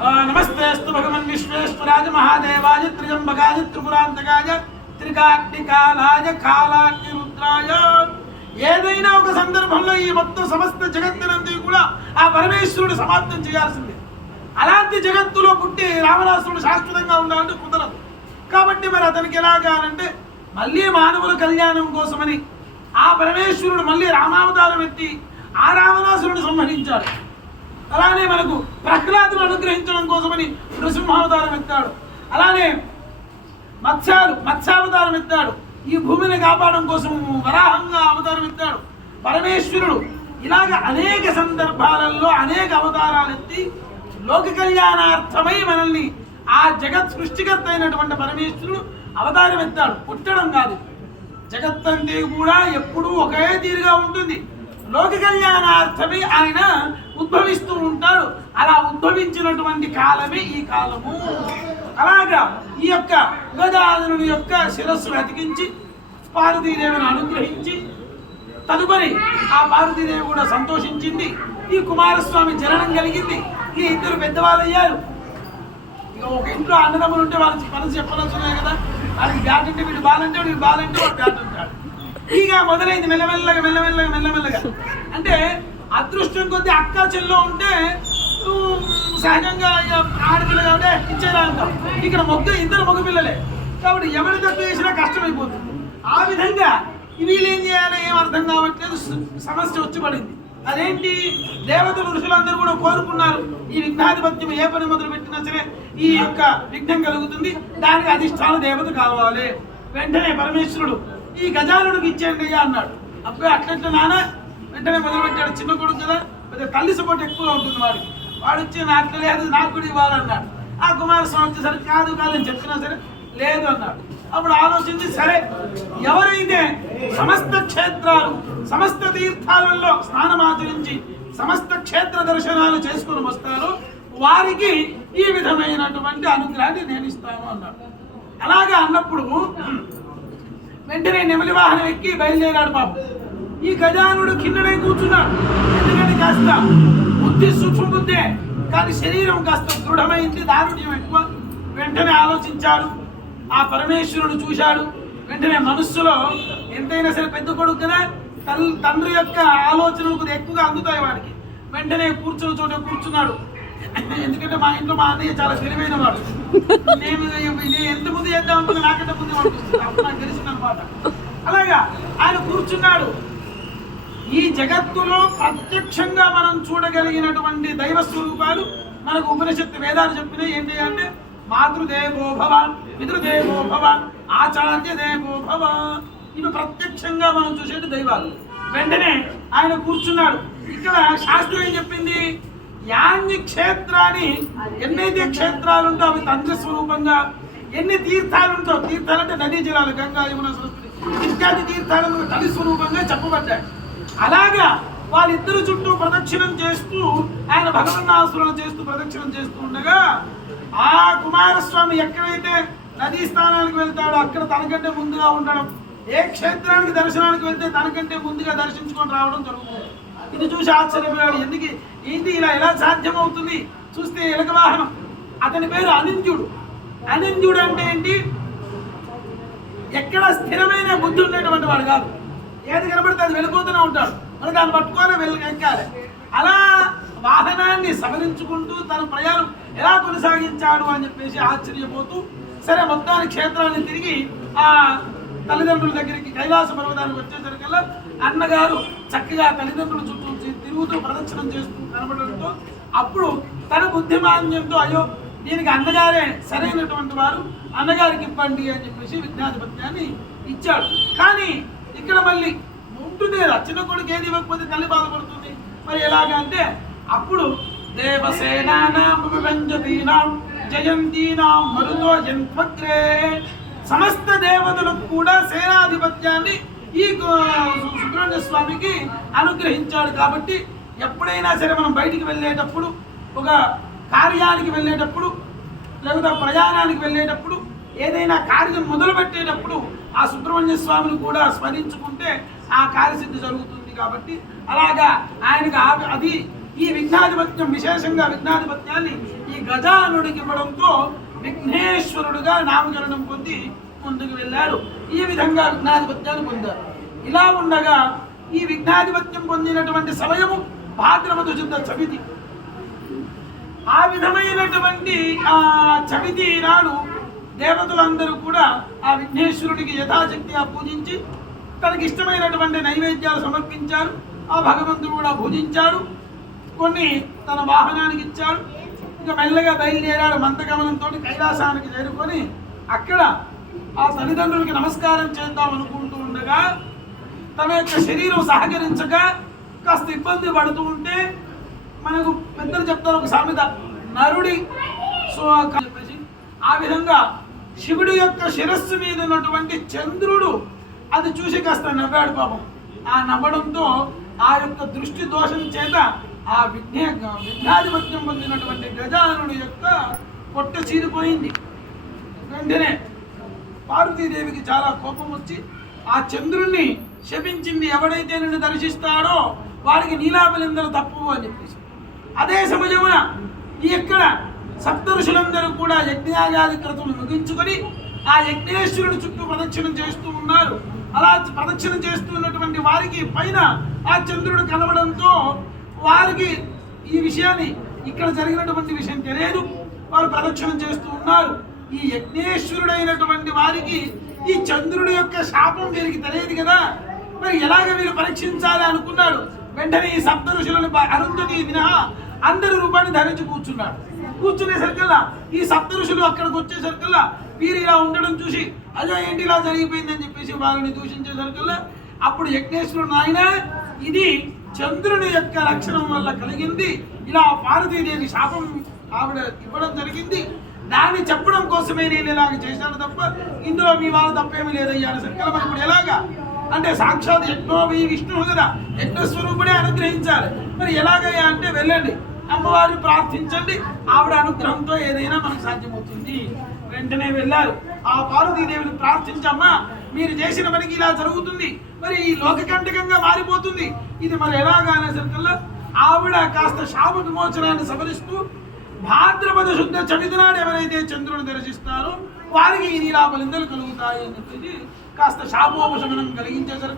ఆ, నమస్తేస్తు భగవన్ విశ్వేశ్వరాజ మహాదేవాయ త్రిజంబకాయ త్రిపురాంతకాయ త్రికాగ్నికాలాయ కాలాగ్ని రుద్రాయ. ఏదైనా ఒక సందర్భంలో ఈ మొత్తం సమస్త జగత్తునంతా కూడా ఆ పరమేశ్వరుడు సమాప్తం చేయాల్సిందే. అలాంటి జగత్తులో పుట్టి రామరాసుడు శాశ్వతంగా ఉండాలంటే కుదరదు. కాబట్టి మరి అతనికి ఎలా కావాలంటే మళ్ళీ మానవుల కళ్యాణం కోసమని ఆ పరమేశ్వరుడు మళ్ళీ రామావతారం ఎత్తి ఆ రావణాసురుడు సంహరించాడు అలానే మనకు ప్రహ్లాదును అనుగ్రహించడం కోసమని నృసింహావతారం ఎత్తాడు. అలానే మత్స్యాలు మత్స్యావతారం ఎత్తాడు. ఈ భూమిని కాపాడడం కోసం వరాహంగా అవతారం ఎత్తాడు. పరమేశ్వరుడు ఇలాగ అనేక సందర్భాలలో అనేక అవతారాలు ఎత్తి లోక కళ్యాణార్థమై మనల్ని ఆ జగత్ సృష్టికర్త అయినటువంటి పరమేశ్వరుడు అవతారం ఎత్తాడు. పుట్టడం కాదు. జగత్ అంటే కూడా ఎప్పుడూ ఒకే తీరుగా ఉంటుంది. లోక కళ్యాణార్థమే ఆయన ఉద్భవిస్తూ ఉంటారు అలా ఉద్భవించినటువంటి కాలమే ఈ కాలము. అలాగా ఈ యొక్క గజాననుడి యొక్క శిరస్సును అతికించి పార్వతీదేవిని అనుగ్రహించి తదుపరి ఆ పార్వతీదేవి కూడా సంతోషించింది. ఈ కుమారస్వామి జననం కలిగింది. ఈ ఇద్దరు పెద్దవాళ్ళు అయ్యారు. ఇక ఒక ఇంట్లో అన్నదమ్ములు ఉంటే వాళ్ళకి మనసు చెప్పనవసరం కదా. వాళ్ళకి బ్యాట్ అంటే వీడు బాలంటే వీడు బాలంటే వాడు బ్యాట్ అంటాడు ఇక మొదలైంది మెల్లమెల్లగా మెల్లమెల్లగా మెల్లమెల్లగా. అంటే అదృష్టం కొద్ది అక్క చెల్లో ఉంటే సహజంగా ఇక ఆడపిల్ల కాబట్టి ఇచ్చేలా అంటాం. ఇక్కడ మొగ్గ ఇద్దరు మగపిల్లలే. కాబట్టి ఎవరి తప్పు చేసినా కష్టమైపోతుంది. ఆ విధంగా వీళ్ళు ఏం చేయాలో ఏం అర్థం కావట్లేదు సమస్య వచ్చి పడింది. అదేంటి? దేవతలు ఋషులందరూ కూడా కోరుకున్నారు ఈ విఘ్నాధిపత్యం ఏ పని మొదలు పెట్టినా సరే ఈ యొక్క విఘ్నం కలుగుతుంది దానికి అధిష్టాన దేవత కావాలి. వెంటనే పరమేశ్వరుడు ఈ గజానుడికి ఇచ్చేయండి అయ్యా అన్నాడు. అబ్బాయి అట్లట్లా నాన్న? వెంటనే మొదలుపెట్టాడు. చిన్న కొడుకు కదా కొద్దిగా తల్లి సపోర్ట్ ఎక్కువ ఉంటుంది వాడికి. వాడు వచ్చి నాకు లేదు నాకు కూడా ఇవ్వాలన్నాడు. ఆ కుమారస్వామి వచ్చేసరికి కాదు కాదని చెప్పినా సరే లేదు అన్నాడు. అప్పుడు ఆలోచించి సరే ఎవరైతే సమస్త క్షేత్రాలు సమస్త తీర్థాలలో స్నానమాచరించి సమస్త క్షేత్ర దర్శనాలు చేసుకుని వస్తారో వారికి ఈ విధమైనటువంటి అనుగ్రహాన్ని నేను ఇస్తాను అన్నాడు. అలాగే అన్నప్పుడు వెంటనే నెమలి వాహనం ఎక్కి బయలుదేరాడు బాబు. ఈ గజానుడు కిందనే కూర్చున్నాడు ఎందుకంటే కాస్త బుద్ధి సూక్ష్మ బుద్ధే కానీ శరీరం కాస్త దృఢమైంది దారుణ్యం ఎక్కువ. వెంటనే ఆలోచించాడు. ఆ పరమేశ్వరుడు చూశాడు. వెంటనే మనస్సులో ఎంతైనా సరే పెద్ద కొడుకు కదా తల్ తండ్రి యొక్క ఆలోచనలు కొద్దిగా ఎక్కువగా అందుతాయి వాడికి. వెంటనే కూర్చున్న చోట కూర్చున్నాడు. ఎందుకంటే మా ఇంట్లో మా అన్నయ్య చాలా తెలివైన వాడు. నేను ఎంత ముందు చేద్దాం అనుకున్నా నాకంటే ముందు అప్పుడు నాకు అలాగా ఆయన కూర్చున్నాడు. ఈ జగత్తులో ప్రత్యక్షంగా మనం చూడగలిగినటువంటి దైవ స్వరూపాలు మనకు ఉపనిషత్తు వేదాలు చెప్పినాయి ఏంటి అంటే మాతృదేవో భవ పితృదేవో భవ ఆచార్య దేవో భవ ఇవి ప్రత్యక్షంగా మనం చూసేది దైవాలు. వెంటనే ఆయన కూర్చున్నాడు. ఇక్కడ శాస్త్రం ఏం చెప్పింది? యాన్ని క్షేత్రాన్ని ఎన్నైతే క్షేత్రాలు ఉంటో అవి తండ్రి స్వరూపంగా ఎన్ని తీర్థాలు ఉంటో తీర్థాలు అంటే నదీ జలాలు గంగా యమున సరస్వతి ఇత్యాది తీర్థాలను తల్లి స్వరూపంగా చెప్పబడ్డాయి. అలాగా వాళ్ళిద్దరు చుట్టూ ప్రదక్షిణం చేస్తూ ఆయన భగవన్నాసురులు చేస్తూ ప్రదక్షిణం చేస్తూ ఉండగా ఆ కుమారస్వామి ఎక్కడైతే నదీ స్థానానికి వెళ్తాడో అక్కడ తనకంటే ముందుగా ఉండడం ఏ క్షేత్రానికి దర్శనానికి వెళ్తే తనకంటే ముందుగా దర్శించుకొని రావడం జరుగుతుంది. ఇది చూసి ఆశ్చర్యపోయాడు. ఎందుకు? ఏంటి ఇలా ఎలా సాధ్యమవుతుంది? చూస్తే ఎలక వాహనం. అతని పేరు అనింద్యుడు. అనింద్యుడు అంటే ఏంటి? ఎక్కడ స్థిరమైన బుద్ధి ఉండేటువంటి వాడు కాదు. ఏది కనబడితే అది వెళ్ళిపోతూనే ఉంటాడు. మరి దాన్ని పట్టుకొని వెళ్ళి ఎక్కాలి అలా వాహనాన్ని సవరించుకుంటూ తన ప్రయాణం ఎలా కొనసాగించాడు అని చెప్పేసి ఆశ్చర్యపోతూ సరే మొత్తాన్ని క్షేత్రాన్ని తిరిగి ఆ తల్లిదండ్రుల దగ్గరికి కైలాస పర్వతానికి వచ్చేసరికల్లా అన్నగారు చక్కగా తల్లిదండ్రుల చుట్టూ తిరుగుతూ ప్రదక్షిణం చేస్తూ కనబడడంతో అప్పుడు తన బుద్ధిమాంద్యంతో అయ్యో దీనికి అన్నగారే సరైనటువంటి వారు అన్నగారికి ఇవ్వండి అని చెప్పేసి విజ్ఞాధిపత్యాన్ని ఇచ్చాడు. కానీ ఇక్కడ మళ్ళీ ఉంటుంది కదా చిన్న కొడుకు ఏది ఇవ్వకపోతే తల్లి బాధపడుతుంది. మరి ఎలాగంటే అంటే అప్పుడు దేవసేనానాం జయంతీనాం మరుతో జన్మగ్రే సమస్త దేవతలకు కూడా సేనాధిపత్యాన్ని ఈ సుబ్రహ్మణ్య స్వామికి అనుగ్రహించాడు కాబట్టి ఎప్పుడైనా సరే మనం బయటికి వెళ్ళేటప్పుడు ఒక కార్యానికి వెళ్ళేటప్పుడు లేకపోతే ప్రయాణానికి వెళ్ళేటప్పుడు ఏదైనా కార్యం మొదలు పెట్టేటప్పుడు ఆ సుబ్రహ్మణ్య స్వామిని కూడా స్మరించుకుంటే ఆ కార్యసిద్ధి జరుగుతుంది కాబట్టి అలాగా ఆయనకు ఆ- అది ఈ విఘ్నాధిపత్యం విశేషంగా విఘ్నాధిపత్యాన్ని ఈ గజానుడికి ఇవ్వడంతో విఘ్నేశ్వరుడుగా నామకరణం పొంది ముందుకు వెళ్ళాడు ఈ విధంగా విఘ్నాధిపత్యాన్ని పొందారు. ఇలా ఉండగా ఈ విఘ్నాధిపత్యం పొందినటువంటి సమయము భాద్రపద శుద్ధ చవితి. ఆ విధమైనటువంటి ఆ చవితి నాడు దేవతలందరూ కూడా ఆ విఘ్నేశ్వరుడికి యథాశక్తిగా పూజించి తనకి ఇష్టమైనటువంటి నైవేద్యాలు సమర్పించారు. ఆ భగవంతుడు కూడా పూజించాడు కొన్ని తన వాహనానికి ఇచ్చాడు ఇక మెల్లగా బయలుదేరాడు మందగమనంతో కైలాసానికి చేరుకొని అక్కడ ఆ తల్లిదండ్రులకి నమస్కారం చేద్దాం అనుకుంటూ ఉండగా తన యొక్క శరీరం సహకరించక కాస్త ఇబ్బంది పడుతూ ఉంటే మనకు పెద్దలు చెప్తారు ఒక సామెత నరుడి సో చెప్పేసి ఆ విధంగా శివుడి యొక్క శిరస్సు మీద ఉన్నటువంటి చంద్రుడు అది చూసి కాస్త నవ్వాడు పాపం. ఆ నవ్వడంతో ఆ యొక్క దృష్టి దోషం చేత ఆ విఘ్నే విఘ్నాధిపత్యం పొందినటువంటి గజానుడు యొక్క పొట్ట చీరిపోయింది. వెంటనే పార్వతీదేవికి చాలా కోపం వచ్చి ఆ చంద్రుణ్ణి శపించింది ఎవడైతే నిన్ను దర్శిస్తాడో వారికి నీలాబలిందలు తప్పు అని చెప్పేసి. అదే సమయమున ఇక్కడ సప్తరుషులందరూ కూడా యజ్ఞయాగాది క్రతువులు ముగించుకొని ఆ యజ్ఞేశ్వరుడు చుట్టూ ప్రదక్షిణం చేస్తూ ఉన్నారు. అలా ప్రదక్షిణ చేస్తున్నటువంటి వారికి పైన ఆ చంద్రుడు కలవడంతో వారికి ఈ విషయాన్ని ఇక్కడ జరిగినటువంటి విషయం తెలియదు. వారు ప్రదక్షిణం చేస్తూ ఉన్నారు. ఈ యజ్ఞేశ్వరుడైనటువంటి వారికి ఈ చంద్రుడి యొక్క శాపం వీరికి తెలియదు కదా. మరి ఎలాగ వీరు పరీక్షించాలి అనుకున్నాడు? వెంటనే ఈ సప్త ఋషులను ప- అరుంధతి మినహా అందరి రూపాన్ని ధరించి కూర్చున్నాడు. కూర్చునేసరికల్లా ఈ సప్త ఋషులు అక్కడికి వచ్చేసరికల్లా వీరు ఇలా ఉండడం చూసి అదే ఏంటి ఇలా జరిగిపోయిందని చెప్పేసి వారిని దూషించేసరికల్లా అప్పుడు యజ్ఞేశ్వరుడు నాయన ఇది చంద్రుని యొక్క లక్షణం వల్ల కలిగింది. ఇలా పార్వతీదేవి శాపం ఆవిడ ఇవ్వడం జరిగింది. దాన్ని చెప్పడం కోసమే నేను ఇలాగ చేశాను తప్ప ఇందులో మీ వాళ్ళ తప్పేమీ లేదయ్యా అని ఇప్పుడు ఎలాగా? అంటే సాక్షాత్ యజ్ఞో విష్ణువు కదా. యజ్ఞస్వరూపుడే అనుగ్రహించాలి. మరి ఎలాగయ్యా అంటే వెళ్ళండి. అమ్మవారిని ప్రార్థించండి. ఆవిడ అనుగ్రహంతో ఏదైనా మనకు సాధ్యమవుతుంది. వెంటనే వెళ్ళారు. ఆ పార్వతీదేవిని ప్రార్థించమ్మా మీరు చేసిన పనికి ఇలా జరుగుతుంది. మరి ఈ లోకకంటకంగా మారిపోతుంది. ఇది మరి ఎలాగానే అనేసరికల్లా ఆవిడ కాస్త శాప విమోచనాన్ని సవరిస్తూ భాద్రపద శుద్ధ చవితనాడు ఎవరైతే చంద్రుని దర్శిస్తారో వారికి ఈ నీలాపలిందలు కలుగుతాయి అని చెప్పేసి కాస్త శాపోపశమనం కలిగించేసరికి